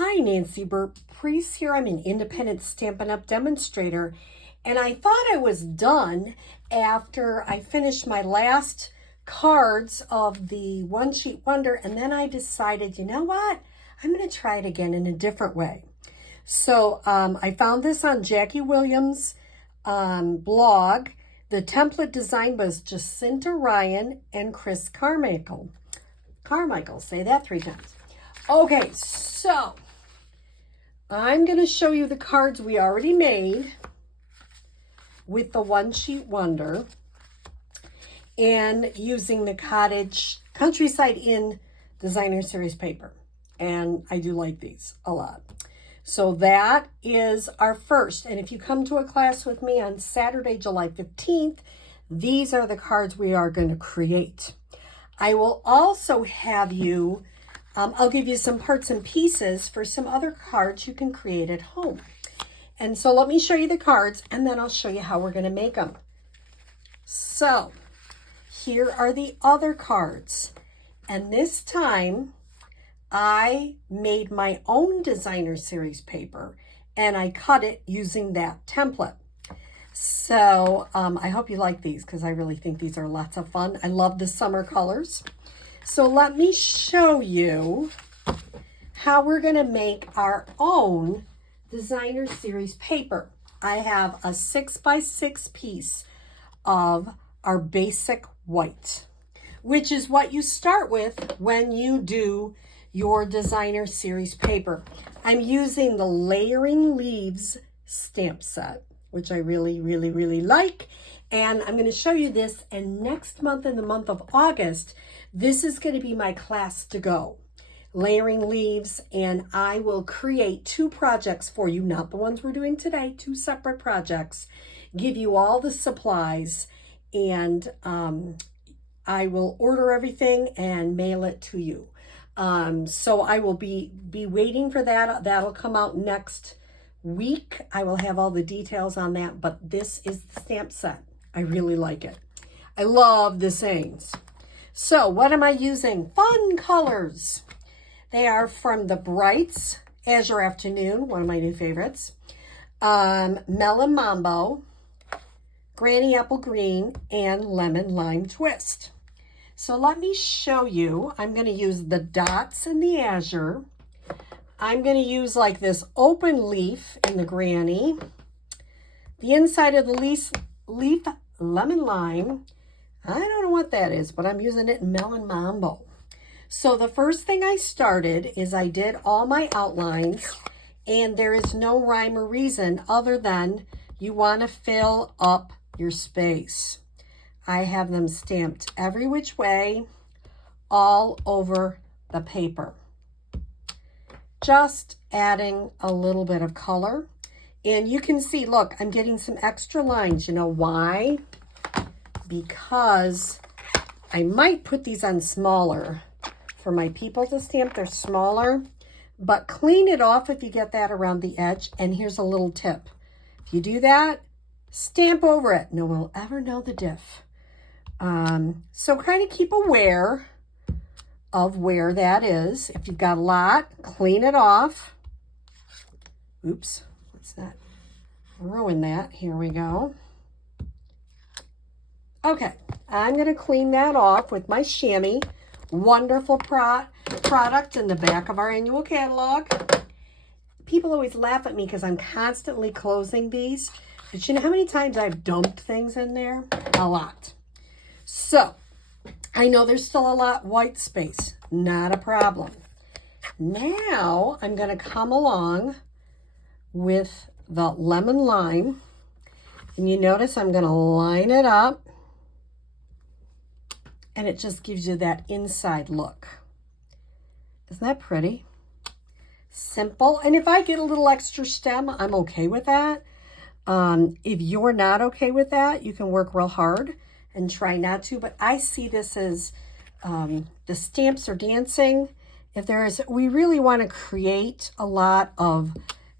Hi, Nancy Burt-Preece here. I'm an independent Stampin' Up! Demonstrator, and I thought I was done after I finished my last cards of the One Sheet Wonder, and then I decided, you know what? I'm going to try it again in a different way. So I found this on Jackie Williams' blog. The template design was Jacinta Ryan and Chris Carmichael. Say that 3 times. Okay, so I'm going to show you the cards we already made with the One Sheet Wonder and using the Countryside Inn Designer Series paper. And I do like these a lot. So that is our first. And if you come to a class with me on Saturday, July 15th, these are the cards we are going to create. I will also have you, I'll give you some parts and pieces for some other cards you can create at home. And so let me show you the cards, and then I'll show you how we're going to make them. So here are the other cards. And this time I made my own designer series paper, and I cut it using that template. So I hope you like these because I really think these are lots of fun. I love the summer colors. So let me show you how we're going to make our own designer series paper. I have a 6x6 piece of our basic white, which is what you start with when you do your designer series paper. I'm using the Layering Leaves stamp set, which I really like. And I'm going to show you this. And next month, in the month of August, this is going to be my class to go. Layering Leaves, and I will create 2 projects for you, not the ones we're doing today, 2 separate projects, give you all the supplies, and I will order everything and mail it to you. So I will be waiting for that. That'll come out next week. I will have all the details on that, but this is the stamp set. I really like it. I love the sayings. So what am I using? Fun colors. They are from the Brights Azure Afternoon, one of my new favorites. Melon Mambo, Granny Apple Green, and Lemon Lime Twist. So let me show you. I'm going to use the dots in the Azure. I'm going to use like this open leaf in the Granny. The inside of the leaf Lemon Lime. I don't know what that is, but I'm using it in Melon Mambo. So the first thing I started is I did all my outlines, and there is no rhyme or reason other than you want to fill up your space. I have them stamped every which way all over the paper. Just adding a little bit of color. And you can see, look, I'm getting some extra lines. You know why? Because I might put these on smaller. For my people to stamp, they're smaller, but clean it off if you get that around the edge. And here's a little tip. If you do that, stamp over it. No one will ever know the diff. So kind of keep aware of where that is. If you've got a lot, clean it off. Oops, what's that? Ruin that. Here we go. Okay, I'm going to clean that off with my chamois. Wonderful product in the back of our annual catalog. People always laugh at me because I'm constantly closing these. But you know how many times I've dumped things in there? A lot. So, I know there's still a lot white space. Not a problem. Now, I'm going to come along with the lemon lime. And you notice I'm going to line it up. And it just gives you that inside look. Isn't that pretty? Simple. And if I get a little extra stem, I'm okay with that. If you're not okay with that, you can work real hard and try not to. But I see this as the stamps are dancing. We really want to create a lot of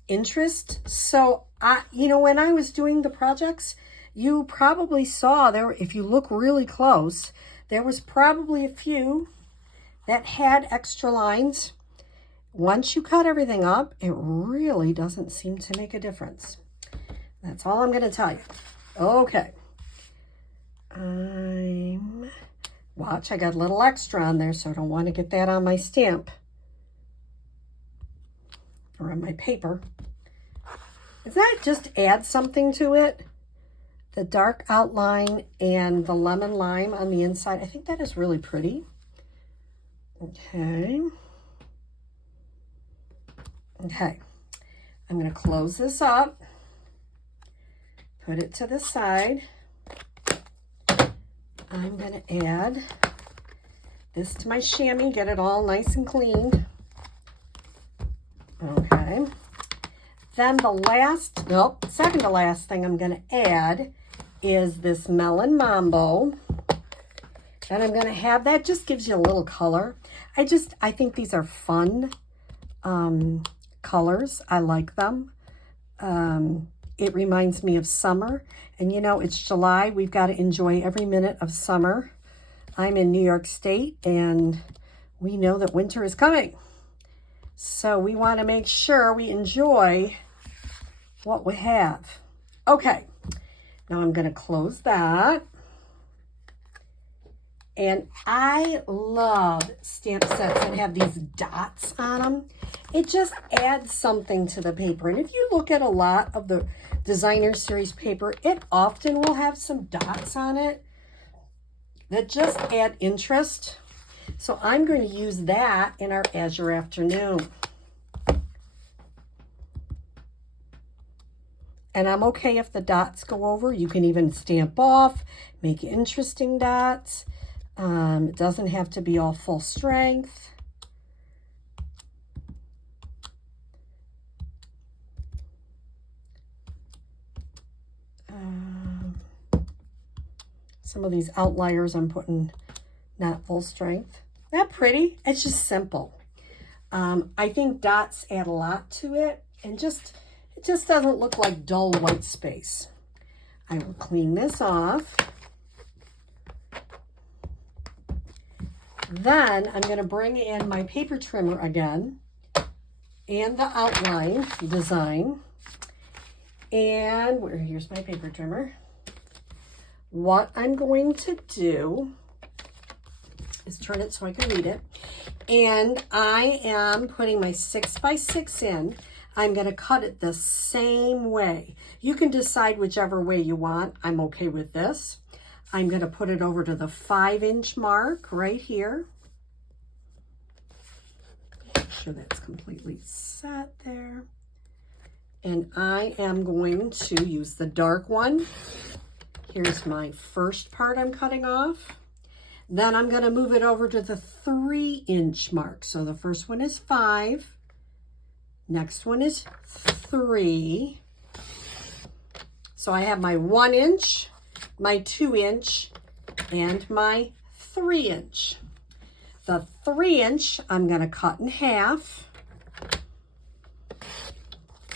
interest. So, when I was doing the projects, you probably saw there, if you look really close, there was probably a few that had extra lines. once you cut everything up, it really doesn't seem to make a difference. That's all I'm going to tell you. Okay. Watch, I got a little extra on there, so I don't want to get that on my stamp or on my paper. Doesn't that just add something to it? The dark outline and the lemon lime on the inside. I think that is really pretty. Okay. Okay. I'm going to close this up. Put it to the side. I'm going to add this to my chamois, get it all nice and clean. Okay. Then the second to last thing I'm going to add is this Melon Mambo. And I'm going to have that, just gives you a little color. I think these are fun colors. I like them. It reminds me of summer. And you know, it's July. We've got to enjoy every minute of summer. I'm in New York State and we know that winter is coming. So we want to make sure we enjoy what we have. Okay, now I'm going to close that. And I love stamp sets that have these dots on them. It just adds something to the paper. And if you look at a lot of the designer series paper, it often will have some dots on it that just add interest. So I'm going to use that in our Azure Afternoon. And I'm okay if the dots go over. You can even stamp off, make interesting dots. It doesn't have to be all full strength. Some of these outliers I'm putting not full strength. Not pretty, it's just simple. I think dots add a lot to it, and it just doesn't look like dull white space. I will clean this off. Then I'm going to bring in my paper trimmer again and the outline design. And here's my paper trimmer. What I'm going to do is turn it so I can read it. And I am putting my 6x6 in. I'm going to cut it the same way. You can decide whichever way you want. I'm okay with this. I'm going to put it over to the 5-inch mark right here. Make sure that's completely set there. And I am going to use the dark one. Here's my first part I'm cutting off. Then I'm going to move it over to the 3-inch mark. So the first one is 5. Next one is 3. So I have my 1-inch, my 2-inch, and my 3-inch. The 3-inch I'm going to cut in half.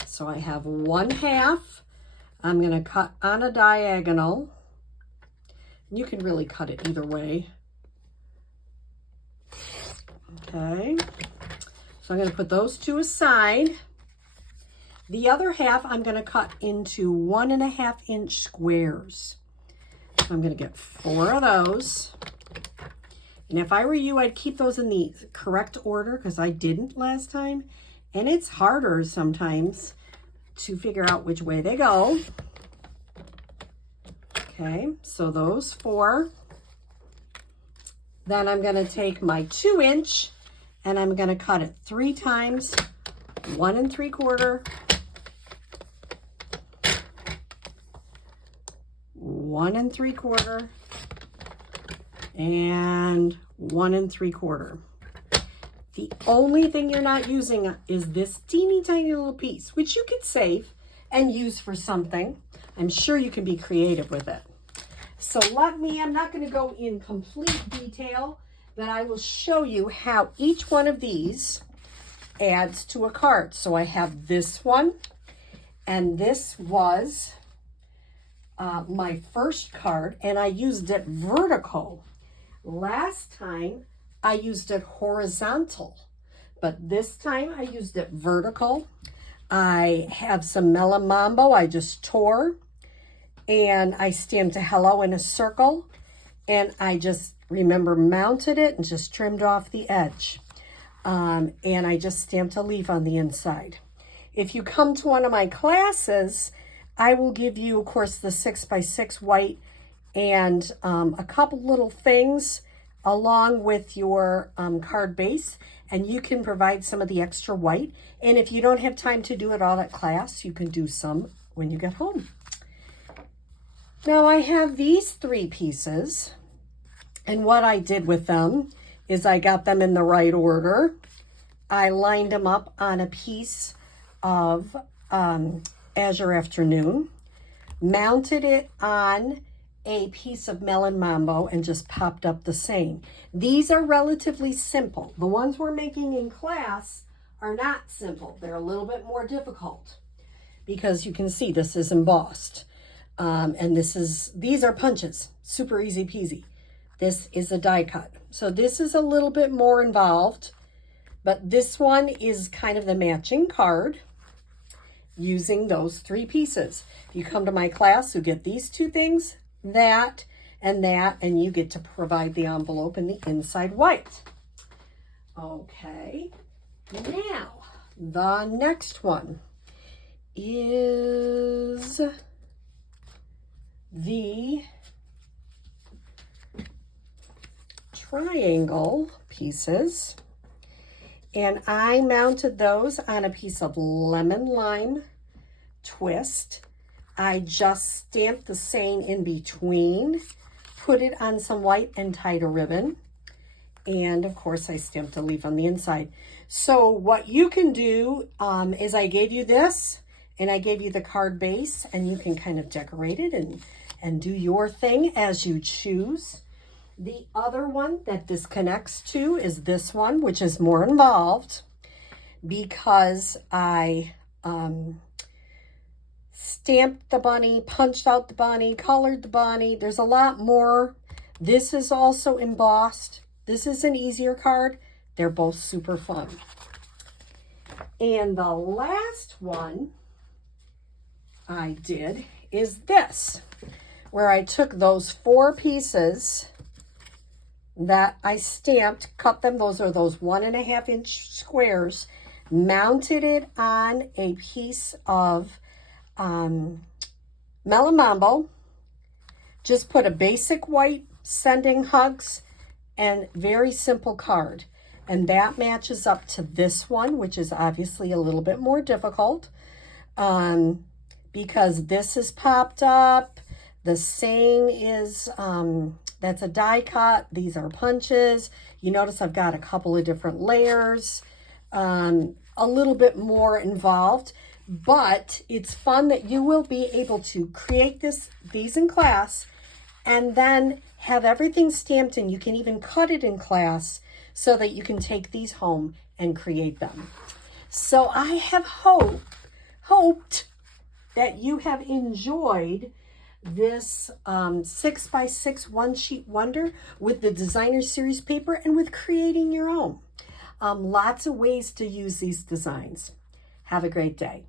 So I have 1/2. I'm going to cut on a diagonal. You can really cut it either way. Okay. So I'm going to put those two aside. The other half I'm going to cut into 1.5-inch squares. So I'm going to get 4 of those. And if I were you, I'd keep those in the correct order because I didn't last time. And it's harder sometimes to figure out which way they go. Okay, so those 4. Then I'm going to take my 2-inch and I'm going to cut it 3 times, 1 3/4, 1 3/4, and 1 3/4. The only thing you're not using is this teeny tiny little piece, which you could save and use for something. I'm sure you can be creative with it. So I'm not going to go in complete detail, but I will show you how each one of these adds to a card. So I have this one, and this was my first card, and I used it vertical. Last time I used it horizontal but this time I used it vertical. I have some Melon Mambo I just tore, and I stamped a hello in a circle, and I just, remember, mounted it and just trimmed off the edge. And I just stamped a leaf on the inside. If you come to one of my classes, I will give you, of course, the 6x6 white and a couple little things along with your card base, and you can provide some of the extra white. And if you don't have time to do it all at class, you can do some when you get home. Now I have these 3 pieces, and what I did with them is I got them in the right order. I lined them up on a piece of Azure Afternoon, mounted it on a piece of Melon Mambo, and just popped up the same. These are relatively simple. The ones we're making in class are not simple. They're a little bit more difficult because you can see this is embossed. And these are punches, super easy peasy. This is a die cut. So this is a little bit more involved, but this one is kind of the matching card using those 3 pieces. If you come to my class, you get these 2 things, that, and you get to provide the envelope and the inside white. Okay, now the next one is the triangle pieces, and I mounted those on a piece of lemon lime twist. I just stamped the saying in between, put it on some white, and tied a ribbon. And of course I stamped a leaf on the inside. So what you can do is I gave you this, and I gave you the card base, and you can kind of decorate it and do your thing as you choose. The other one that this connects to is this one, which is more involved because I stamped the bunny, punched out the bunny, colored the bunny. There's a lot more. This is also embossed. This is an easier card. They're both super fun. And the last one I did is this, where I took those 4 pieces that I stamped, cut them, those are those 1.5 inch squares, mounted it on a piece of Melon Mambo, just put a basic white sending hugs and very simple card. And that matches up to this one, which is obviously a little bit more difficult because this is popped up. The saying is, that's a die cut. These are punches. You notice I've got a couple of different layers, a little bit more involved, but it's fun that you will be able to create these in class and then have everything stamped, and you can even cut it in class so that you can take these home and create them. So I have hoped that you have enjoyed this 6x6 one sheet wonder with the designer series paper and with creating your own. Lots of ways to use these designs. Have a great day.